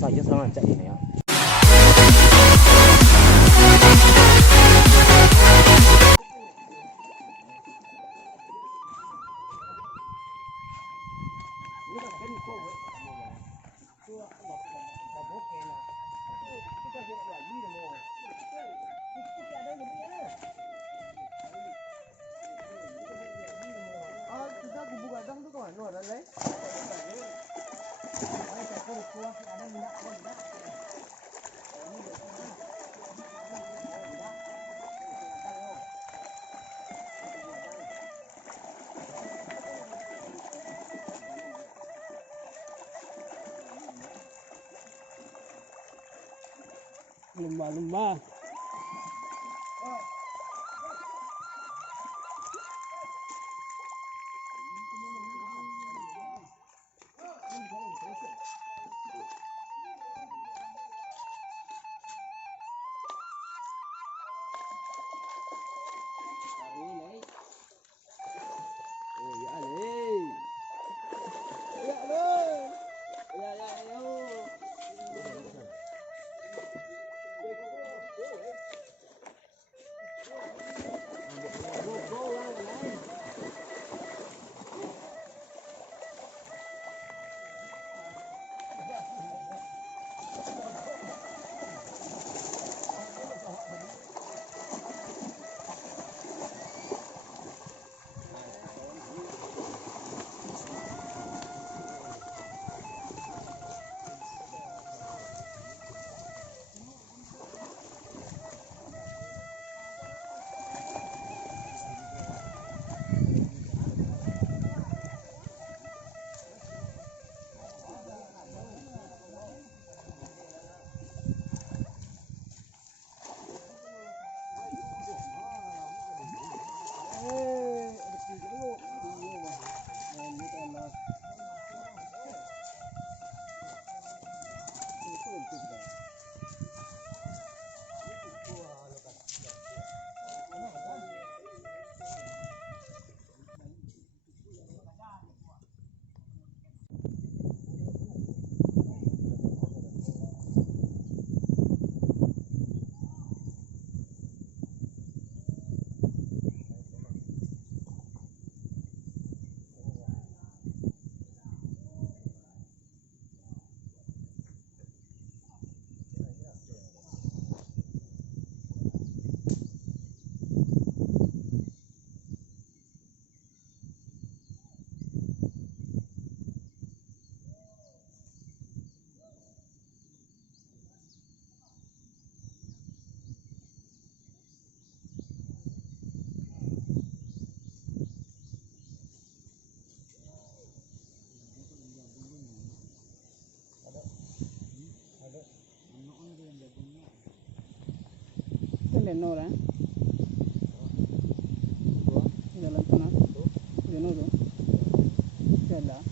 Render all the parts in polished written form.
saja sama cak ini ya. Lumba-lumba. Nora jalan tengah Dino tuh jalan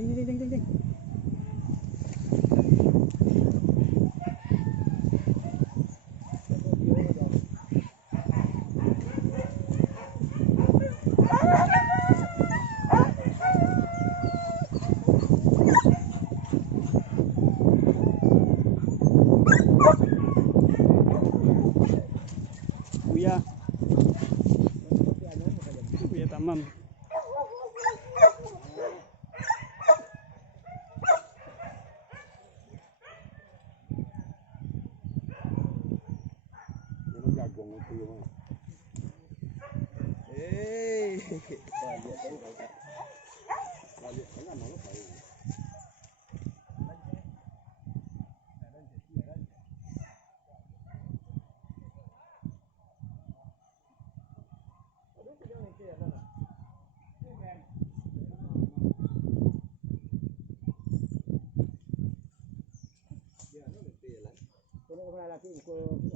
Ding. Buya tamam. Có gió, tôi.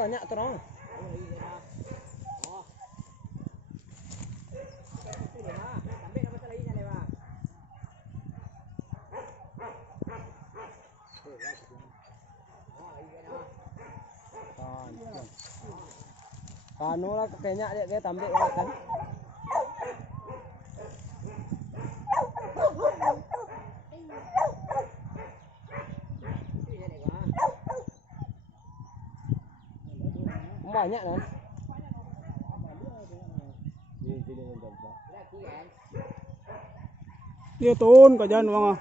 Banyak terang. Kano lah kayaknya dia tambik kan. Banyak kan? Dia turun ke jalan bang.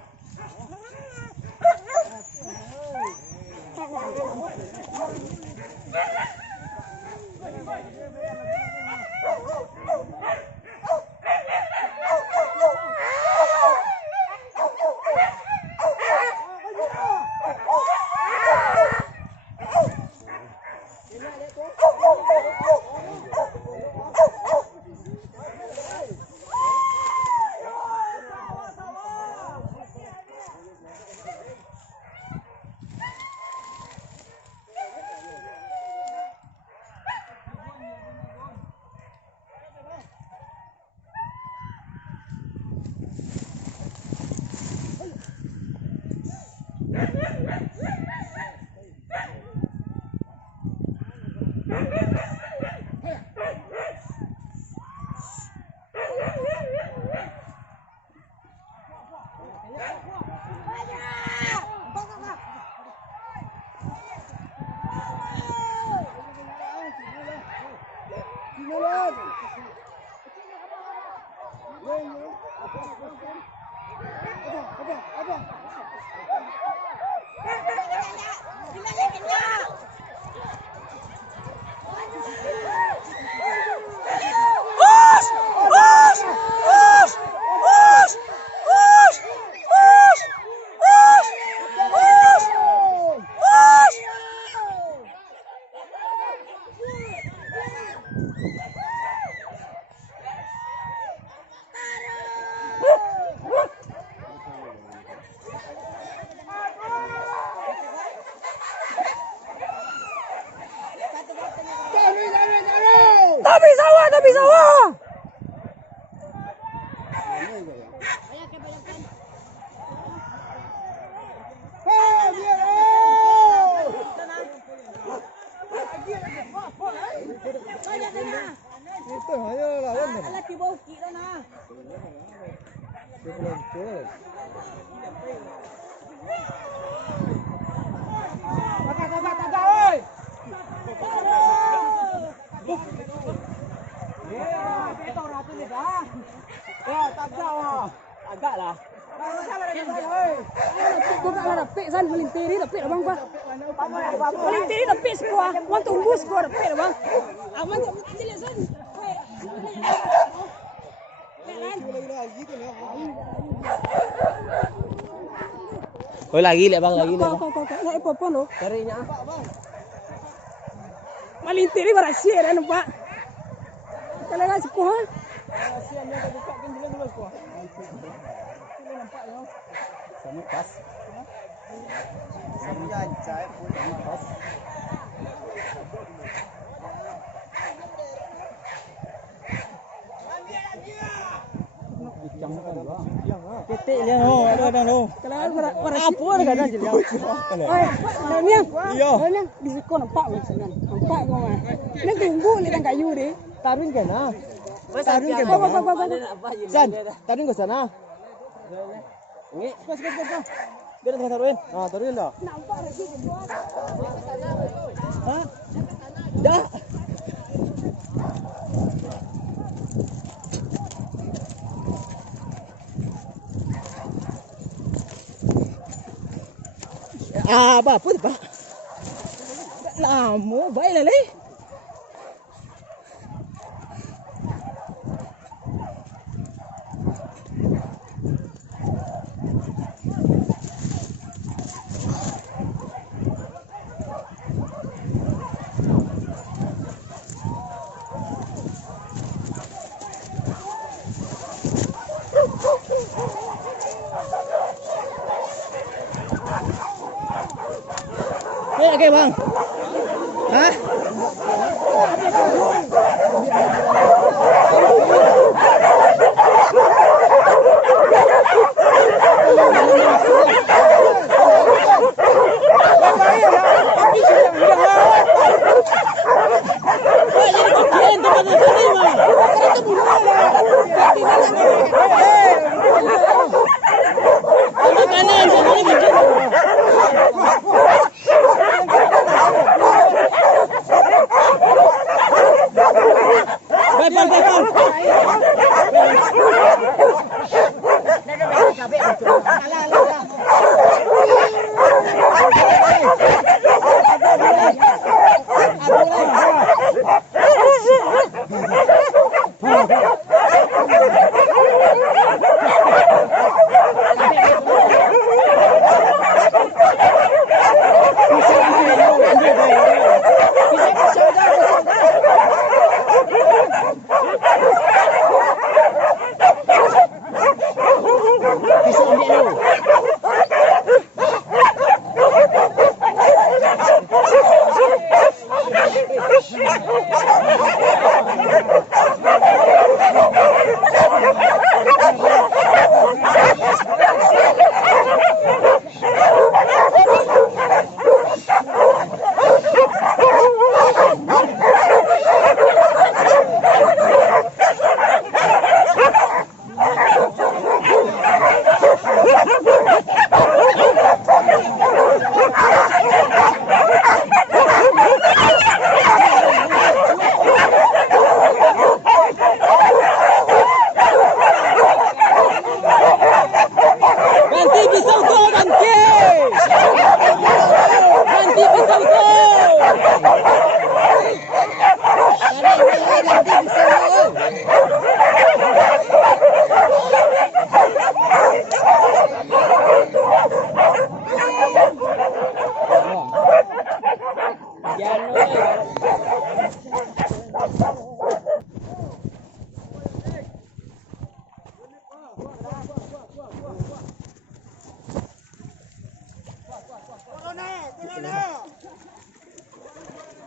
Halo. Tapi sawah. Itu ayo lah. Lagi bukik dah nah. Kakak, oi. Betul ratu ni dah. Ya, tak jauh. Agak lah. Kau tak ada pek san melintiri tapi abang pak. Melintiri tapi sekolah. Wan tunggu sekolah tapi abang. Aman tak jelas san. Oh lagi le bang lagi le. Nak apa lo? Carinya. Melintiri berasia dah nampak. Kalau nak sekolah. Siannya kita buka kan dulu sekolah. Nampak ya. Sama pas. Sama jancai pun pas. Ketik dia no, ada no. Kalau berasia. Apa ada gadang je dia. Oi, Daniel. Iya. Daniel di situ nampak macam nampak kau mah. Ni tunggu ni kan kayu ni. Tarun ke na? Tarun ke bawah. San, tarun ke sana. Ngi. Pas. Dia nak taruhin. Ah, taruhin dah. Nampak lagi di luar. Ha? Dah. Apa tu pak? Lama baiklah leh. Okay bang. Hah?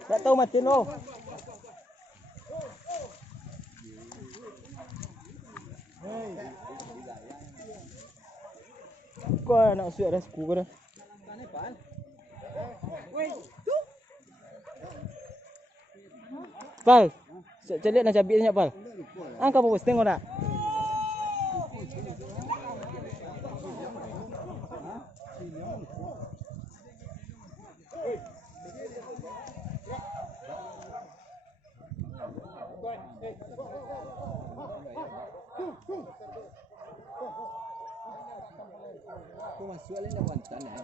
Tak tahu matiin lo. Kau nak suit dah suku kau dah. Pal, cari nak cabai banyak pal. Angkat apa bos tengok tak? Kau masuk alih nak wantan ya?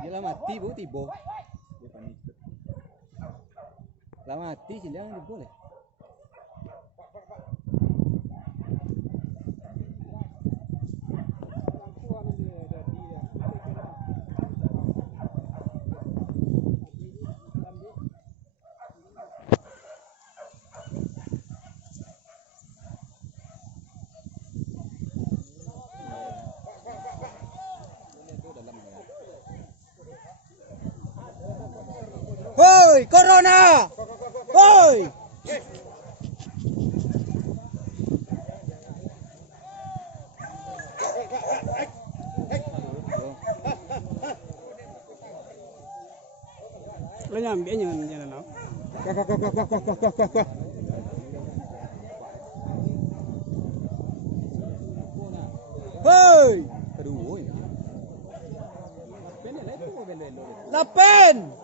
Dia lah mati bu tibo. Dia panik. Lah mati sila yang boleh. Hoi, corona! Hoi! Lo nyambi jangan lo. Hoi! Aduh. Lapen!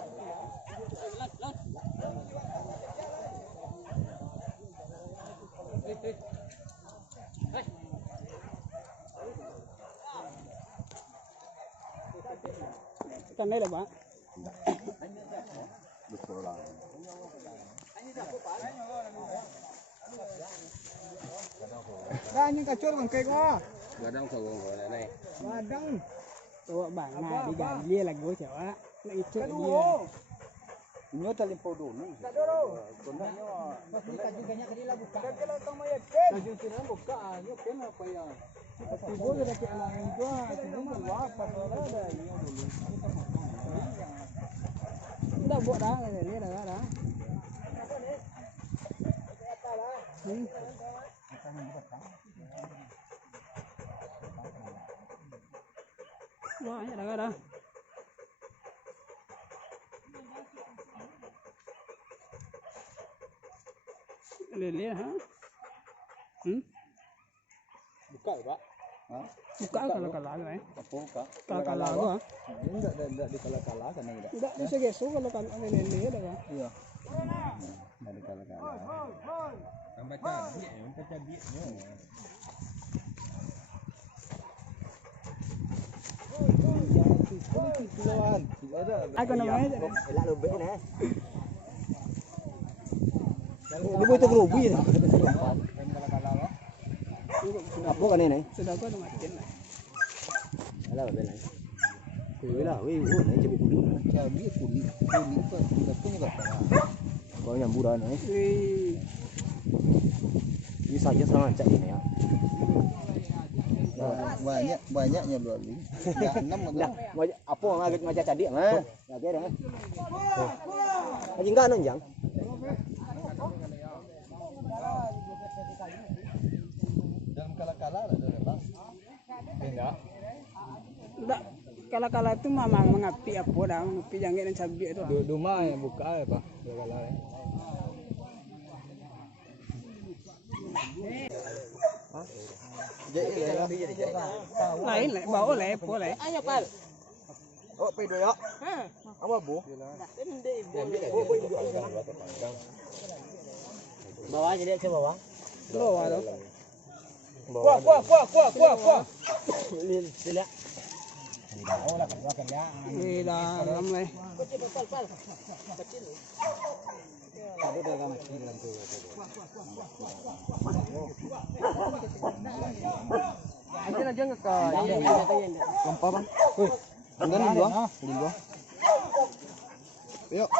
Kan đây là bạn. Ra những cà chua bằng cây quá. Gadang sawah gọi này. Gadang. Tuh bang nah di gali lagi gue coba. Lagi cek dia. Nyo talimpo dulu. Tak dulu. Konaknya. Pasti kajuganya kadila buka. Kalau kamu ya ken. Kajugnya buka, nyo ken apa ya? Ibu sudah ke alang itu, cuma apa soalnya ada ini dulu. Udah buat dah, dia dah. Wah, ya dah. Lele ha? Buka ya, Pak? Hah? Buka kalau kalah kan? Apa buka? Kalau kalah gua. Enggak dikalah-kalah kan enggak. Enggak bisa gesuk kalau kan lele dah kan. Iya. Enggak dikalah-kalah. Tambah cabai, minta cabainya. Aku namanya Elak lebih ni. Dia buat tu kerubi tu. Apa kan ni? sudah kau dah makin lah. Alah lebih ni. Kuih lah, weh, ni cabai kuning. Cabai kuning pun enggak apa. Kau yang murah ni. Wih, Ini saja sangat cak ini ya. Banyaknya luar ini. Ya 6 Dah, apa ngajak cadik mah? Ya biar dah. Aja enggak nonjang. Dalam kala-kala ada Bang. Enggak. enggak kala-kala itu mama mengapi apa dah, mengapi jangan dan cabai itu. Rumah yang buka ya Pak. Kala-kala ya. Lain lah, bawa lah, boleh. Ayo pal. Oh, pergi dulu ya. Apa bu? Bawa aja dia ke bawah. Bawa tu. Kuah. Sila. Oh, lah kan ya. Wih, dah lama lah. Ada dalam mati dalam tu. Aja enggak ke. Lempar bang. Wih. Enggak ni gua. Yuk.